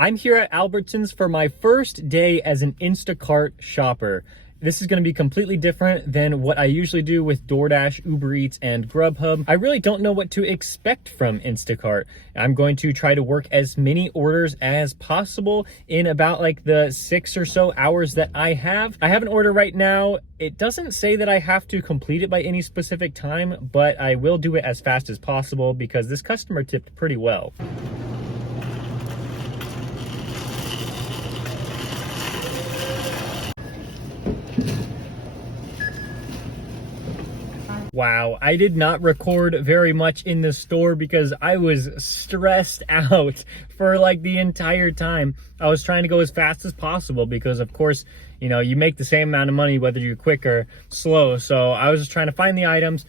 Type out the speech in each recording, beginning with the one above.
I'm here at Albertsons for my first day as an Instacart shopper. This is going to be completely different than what I usually do with DoorDash, Uber Eats, and Grubhub. I really don't know what to expect from Instacart. I'm going to try to work as many orders as possible in about like the 6 or so hours that I have. I have an order right now. It doesn't say that I have to complete it by any specific time, but I will do it as fast as possible because this customer tipped pretty well. Wow, I did not record very much in the store because I was stressed out for like the entire time. I was trying to go as fast as possible because of course, you know, you make the same amount of money whether you're quick or slow. So I was just trying to find the items.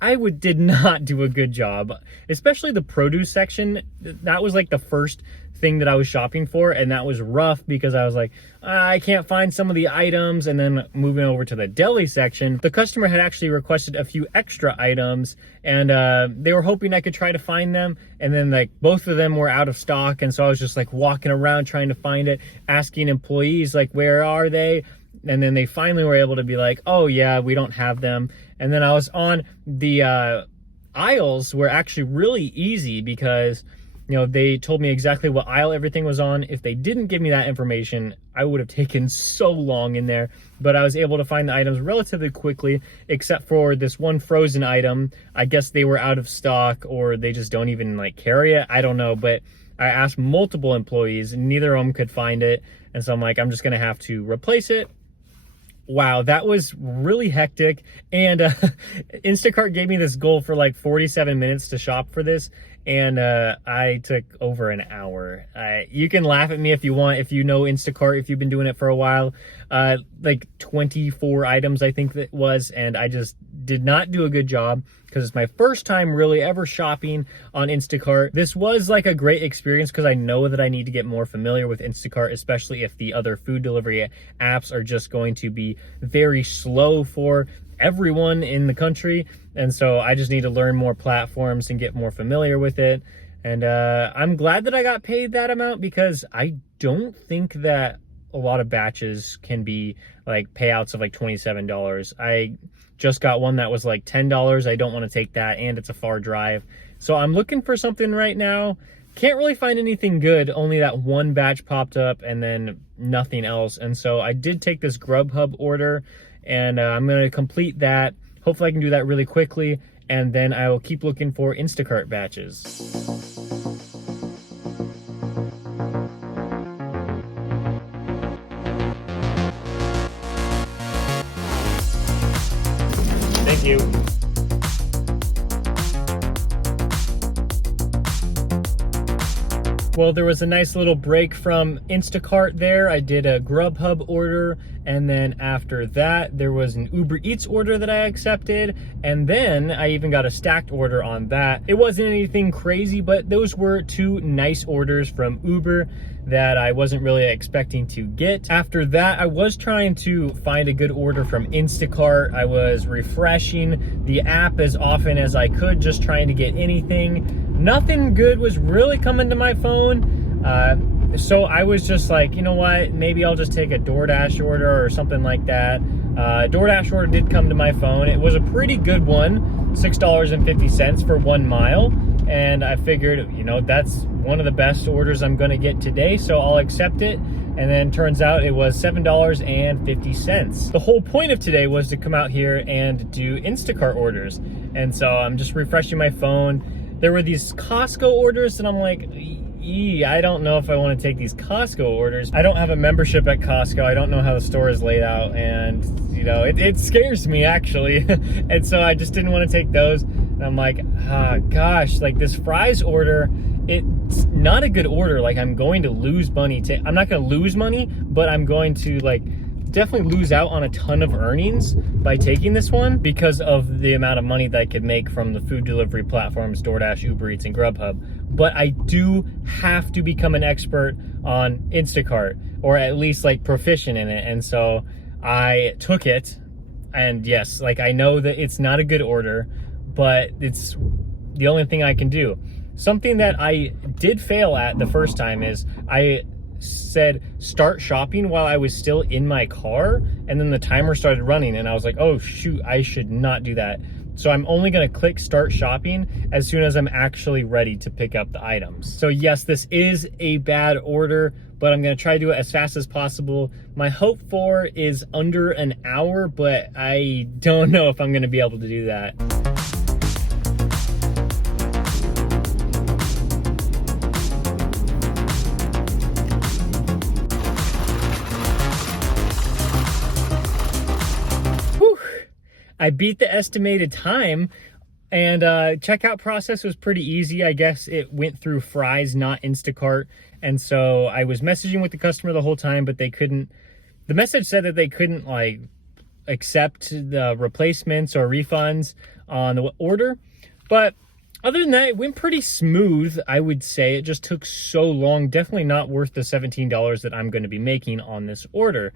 Did not do a good job, especially the produce section. That was like the first thing that I was shopping for, and that was rough because I was like, I can't find some of the items. And then moving over to the deli section, the customer had actually requested a few extra items, and they were hoping I could try to find them, and then like both of them were out of stock. And so I was just like walking around trying to find it, asking employees like, where are they? And then they finally were able to be like, oh yeah, we don't have them. And then I was on the aisles were actually really easy because, you know, they told me exactly what aisle everything was on. If they didn't give me that information, I would have taken so long in there. But I was able to find the items relatively quickly, except for this one frozen item. I guess they were out of stock, or they just don't even like carry it. I don't know, but I asked multiple employees and neither of them could find it. And so I'm like, I'm just gonna have to replace it. Wow, that was really hectic. And Instacart gave me this goal for like 47 minutes to shop for this. And I took over an hour. You can laugh at me if you want, if you know Instacart, if you've been doing it for a while. Like 24 items, I think that was. And I just did not do a good job because it's my first time really ever shopping on Instacart. This was like a great experience because I know that I need to get more familiar with Instacart, especially if the other food delivery apps are just going to be very slow for everyone in the country. And so I just need to learn more platforms and get more familiar with it. And I'm glad that I got paid that amount because I don't think that a lot of batches can be like payouts of like $27. I just got one that was like $10. I don't want to take that, and it's a far drive. So I'm looking for something right now. Can't really find anything good. Only that one batch popped up and then nothing else. And so I did take this Grubhub order, and I'm going to complete that. Hopefully I can do that really quickly, and then I will keep looking for Instacart batches. Thank you. Well, there was a nice little break from Instacart there. I did a Grubhub order, and then after that, there was an Uber Eats order that I accepted, and then I even got a stacked order on that. It wasn't anything crazy, but those were two nice orders from Uber that I wasn't really expecting to get. After that, I was trying to find a good order from Instacart. I was refreshing the app as often as I could, just trying to get anything. Nothing good was really coming to my phone. So I was just like, you know what, maybe I'll just take a DoorDash order or something like that. DoorDash order did come to my phone. It was a pretty good one, $6.50 for 1 mile. And I figured, you know, that's one of the best orders I'm gonna get today, so I'll accept it. And then turns out it was $7.50. The whole point of today was to come out here and do Instacart orders. And so I'm just refreshing my phone. There were these Costco orders, and I'm like, I don't know if I want to take these Costco orders. I don't have a membership at Costco. I don't know how the store is laid out, and you know, it scares me actually. And so I just didn't want to take those. And I'm like, gosh, like this fries order, it's not a good order. Like I'm going to lose money. I'm not going to lose money, but I'm going to like definitely lose out on a ton of earnings by taking this one because of the amount of money that I could make from the food delivery platforms, DoorDash, Uber Eats, and Grubhub. But I do have to become an expert on Instacart, or at least like proficient in it. And so I took it, and yes, like I know that it's not a good order, but it's the only thing I can do. something that I did fail at the first time is I said start shopping while I was still in my car, and then the timer started running and I was like, oh shoot, I should not do that. So I'm only going to click start shopping as soon as I'm actually ready to pick up the items. So yes, this is a bad order, but I'm going to try to do it as fast as possible. My hope for is under an hour, but I don't know if I'm going to be able to do that. I beat the estimated time, and checkout process was pretty easy. I guess it went through Fry's, not Instacart. And so I was messaging with the customer the whole time, but they couldn't, the message said that they couldn't like accept the replacements or refunds on the order. But other than that, it went pretty smooth, I would say. It just took so long, definitely not worth the $17 that I'm going to be making on this order.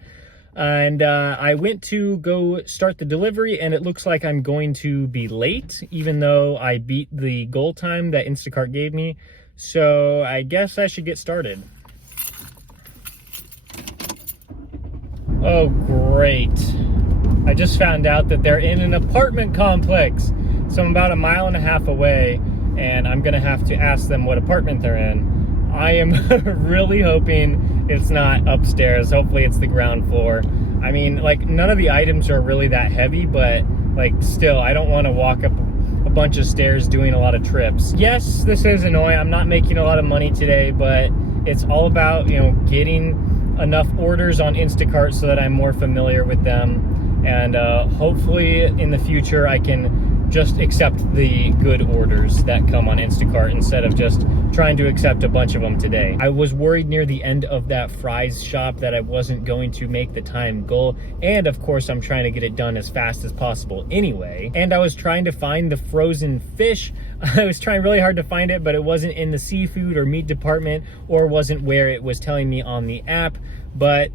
And I went to go start the delivery, and it looks like I'm going to be late, even though I beat the goal time that Instacart gave me. So I guess I should get started. Oh, great. I just found out that they're in an apartment complex. So I'm about 1.5 miles away, and I'm going to have to ask them what apartment they're in. I am really hoping it's not upstairs. Hopefully it's the ground floor. I mean, like, none of the items are really that heavy, but like, still, I don't want to walk up a bunch of stairs doing a lot of trips. Yes, this is annoying. I'm not making a lot of money today, but it's all about, you know, getting enough orders on Instacart so that I'm more familiar with them. And hopefully in the future I can just accept the good orders that come on Instacart instead of just trying to accept a bunch of them today. I was worried near the end of that Fry's shop that I wasn't going to make the time goal. And of course, I'm trying to get it done as fast as possible anyway. And I was trying to find the frozen fish. I was trying really hard to find it, but it wasn't in the seafood or meat department, or wasn't where it was telling me on the app. But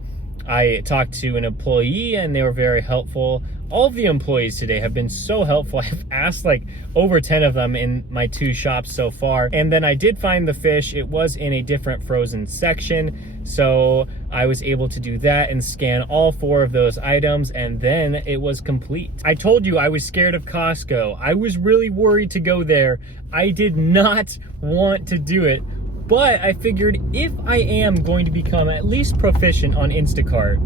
I talked to an employee and they were very helpful. All of the employees today have been so helpful. I've asked like over 10 of them in my 2 shops so far. And then I did find the fish. It was in a different frozen section. So I was able to do that and scan all 4 of those items, and then it was complete. I told you I was scared of Costco. I was really worried to go there. I did not want to do it. But I figured if I am going to become at least proficient on Instacart,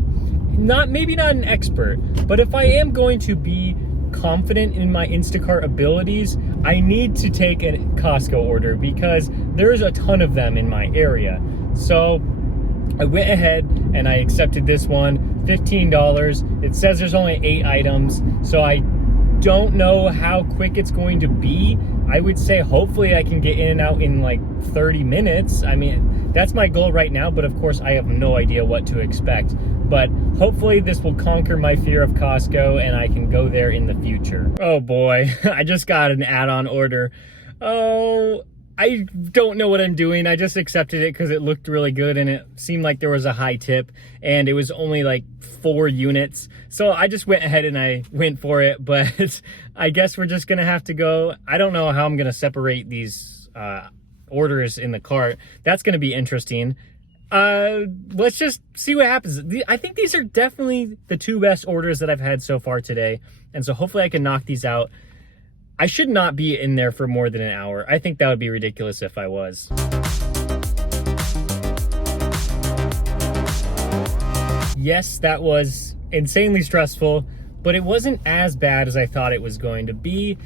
maybe not an expert, but if I am going to be confident in my Instacart abilities, I need to take a Costco order because there's a ton of them in my area. So I went ahead and I accepted this one, $15. It says there's only 8 items, so I don't know how quick it's going to be. I would say hopefully I can get in and out in like 30 minutes. I mean, that's my goal right now, but of course I have no idea what to expect. But hopefully this will conquer my fear of Costco and I can go there in the future. Oh boy, I just got an add-on order. Oh, I don't know what I'm doing. I just accepted it because it looked really good and it seemed like there was a high tip, and it was only like 4 units. So I just went ahead and I went for it, but I guess we're just gonna have to go. I don't know how I'm gonna separate these orders in the cart. That's gonna be interesting. Let's just see what happens. I think these are definitely the 2 best orders that I've had so far today. And so hopefully I can knock these out. I should not be in there for more than an hour. I think that would be ridiculous if I was. Yes, that was insanely stressful, but it wasn't as bad as I thought it was going to be.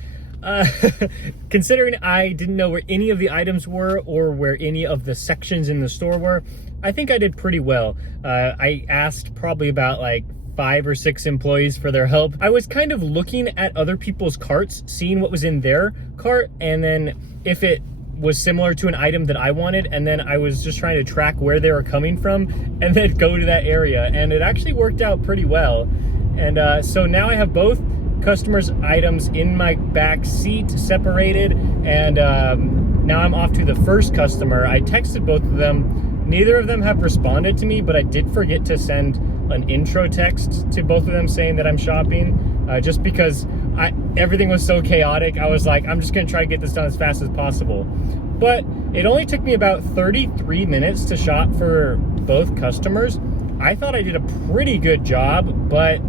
Considering I didn't know where any of the items were or where any of the sections in the store were, I think I did pretty well. I asked probably about like 5 or 6 employees for their help. I was kind of looking at other people's carts, seeing what was in their cart, and then if it was similar to an item that I wanted, and then I was just trying to track where they were coming from and then go to that area, and it actually worked out pretty well. And so now I have both customers' items in my back seat separated, and now I'm off to the first customer. I texted both of them. Neither of them have responded to me, but I did forget to send an intro text to both of them saying that I'm shopping, just because everything was so chaotic. I was like, I'm just gonna try to get this done as fast as possible. but it only took me about 33 minutes to shop for both customers. I thought I did a pretty good job, but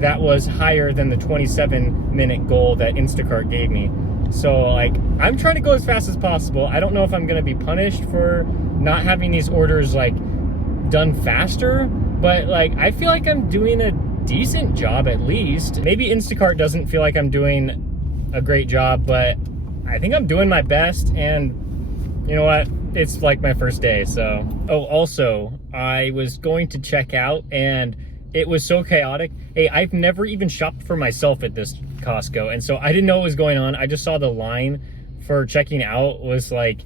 that was higher than the 27-minute goal that Instacart gave me. So like, I'm trying to go as fast as possible. I don't know if I'm gonna be punished for not having these orders like done faster, but like, I feel like I'm doing a decent job at least. Maybe Instacart doesn't feel like I'm doing a great job, but I think I'm doing my best, and you know what? It's like my first day, so. Oh, also, I was going to check out and it was so chaotic. Hey, I've never even shopped for myself at this Costco, and so I didn't know what was going on. I just saw the line for checking out was like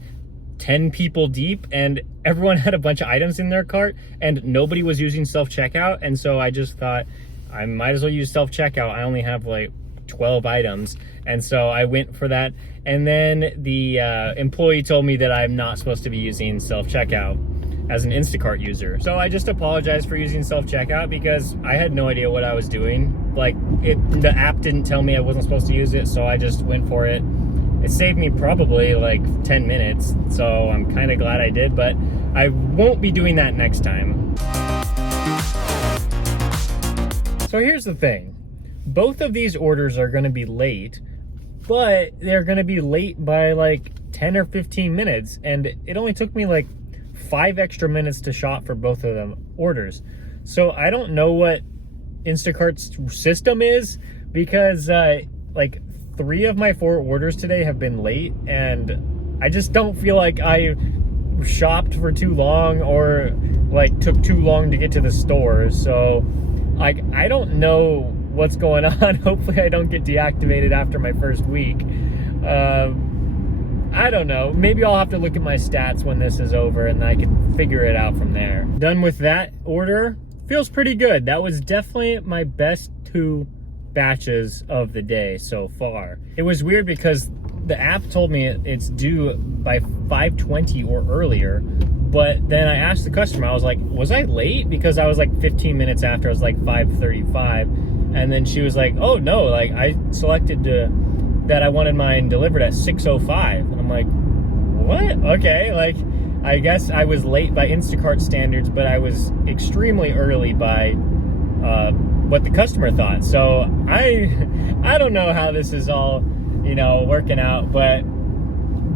10 people deep, and everyone had a bunch of items in their cart, and nobody was using self-checkout, and so I just thought, I might as well use self-checkout. I only have like 12 items, and so I went for that, and then the employee told me that I'm not supposed to be using self-checkout as an Instacart user. So I just apologized for using self-checkout because I had no idea what I was doing. Like, the app didn't tell me I wasn't supposed to use it, so I just went for it. It saved me probably like 10 minutes, so I'm kind of glad I did, but I won't be doing that next time. So here's the thing. Both of these orders are gonna be late, but they're gonna be late by like 10 or 15 minutes, and it only took me like 5 extra minutes to shop for both of them orders. So I don't know what Instacart's system is, because like 3 of my 4 orders today have been late, and I just don't feel like I shopped for too long or like took too long to get to the store. So like, I don't know what's going on. Hopefully I don't get deactivated after my first week. I don't know. Maybe I'll have to look at my stats when this is over and I can figure it out from there. Done with that order. Feels pretty good. That was definitely my best 2 batches of the day so far. It was weird because the app told me it's due by 5:20 or earlier, but then I asked the customer, I was like, was I late? Because I was like 15 minutes after, I was like 5:35. And then she was like, oh no, like I selected that I wanted mine delivered at 6:05. I'm like, what? Okay, like I guess I was late by Instacart standards, but I was extremely early by what the customer thought. So I don't know how this is all, you know, working out, but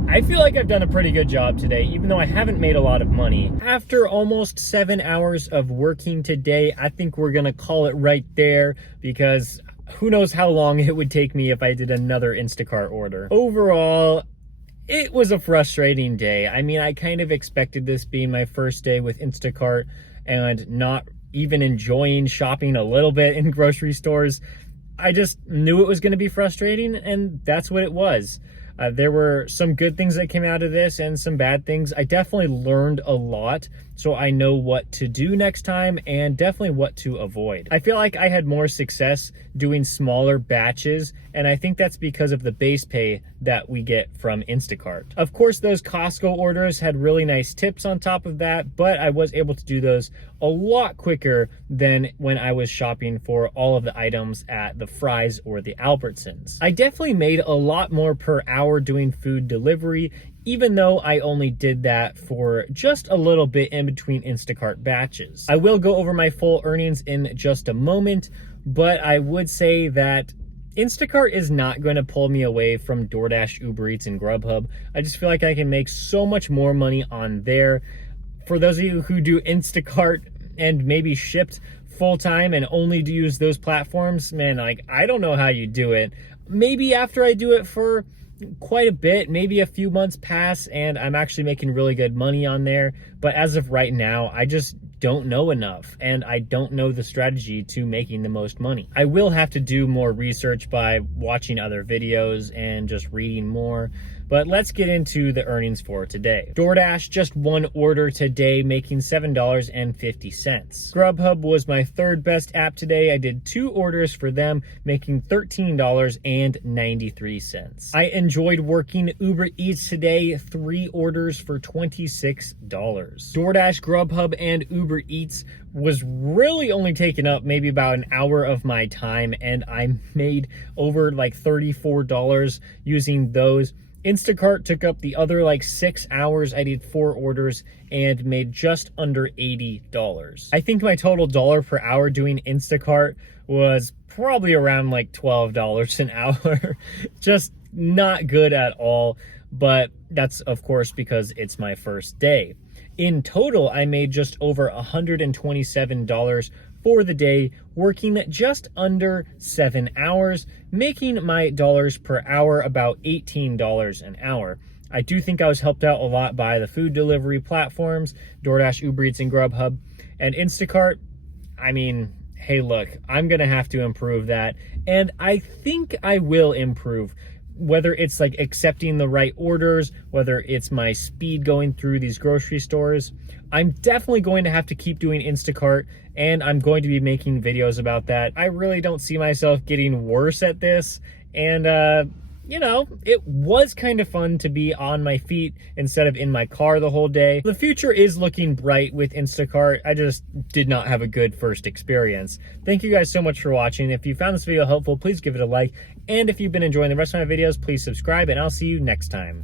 I feel like I've done a pretty good job today, even though I haven't made a lot of money. After almost 7 hours of working today, I think we're gonna call it right there, because who knows how long it would take me if I did another Instacart order. Overall, it was a frustrating day. I mean, I kind of expected this being my first day with Instacart and not even enjoying shopping a little bit in grocery stores. I just knew it was going to be frustrating, and that's what it was. There were some good things that came out of this and some bad things. I definitely learned a lot, so I know what to do next time and definitely what to avoid. I feel like I had more success doing smaller batches, and I think that's because of the base pay that we get from Instacart. Of course, those Costco orders had really nice tips on top of that, but I was able to do those a lot quicker than when I was shopping for all of the items at the Fry's or the Albertsons. I definitely made a lot more per hour doing food delivery, even though I only did that for just a little bit in between Instacart batches. I will go over my full earnings in just a moment, but I would say that Instacart is not going to pull me away from DoorDash, Uber Eats, and Grubhub. I just feel like I can make so much more money on there. For those of you who do Instacart and maybe shipped full-time and only do use those platforms, man, like, I don't know how you do it. Maybe after I do it for quite a bit, maybe a few months pass and I'm actually making really good money on there. But as of right now, I just don't know enough, and I don't know the strategy to making the most money. I will have to do more research by watching other videos and just reading more. But let's get into the earnings for today. DoorDash, just one order today, making $7.50. Grubhub was my third best app today. I did 2 orders for them, making $13.93. I enjoyed working Uber Eats today, 3 orders for $26. DoorDash, Grubhub, and Uber Eats was really only taking up maybe about an hour of my time, and I made over like $34 using those. Instacart took up the other like 6 hours. I did 4 orders and made just under $80. I think my total dollar per hour doing Instacart was probably around like $12 an hour. Just not good at all, but that's of course because it's my first day. In total, I made just over $127 for the day, working just under 7 hours, making my dollars per hour about $18 an hour. I do think I was helped out a lot by the food delivery platforms, DoorDash, Uber Eats, and Grubhub, and Instacart. I mean, hey, look, I'm gonna have to improve that, and I think I will improve. Whether it's like accepting the right orders, whether it's my speed going through these grocery stores, I'm definitely going to have to keep doing Instacart, and I'm going to be making videos about that. I really don't see myself getting worse at this, and you know, it was kind of fun to be on my feet instead of in my car the whole day. The future is looking bright with Instacart. I just did not have a good first experience. Thank you guys so much for watching. If you found this video helpful, please give it a like. And if you've been enjoying the rest of my videos, please subscribe, and I'll see you next time.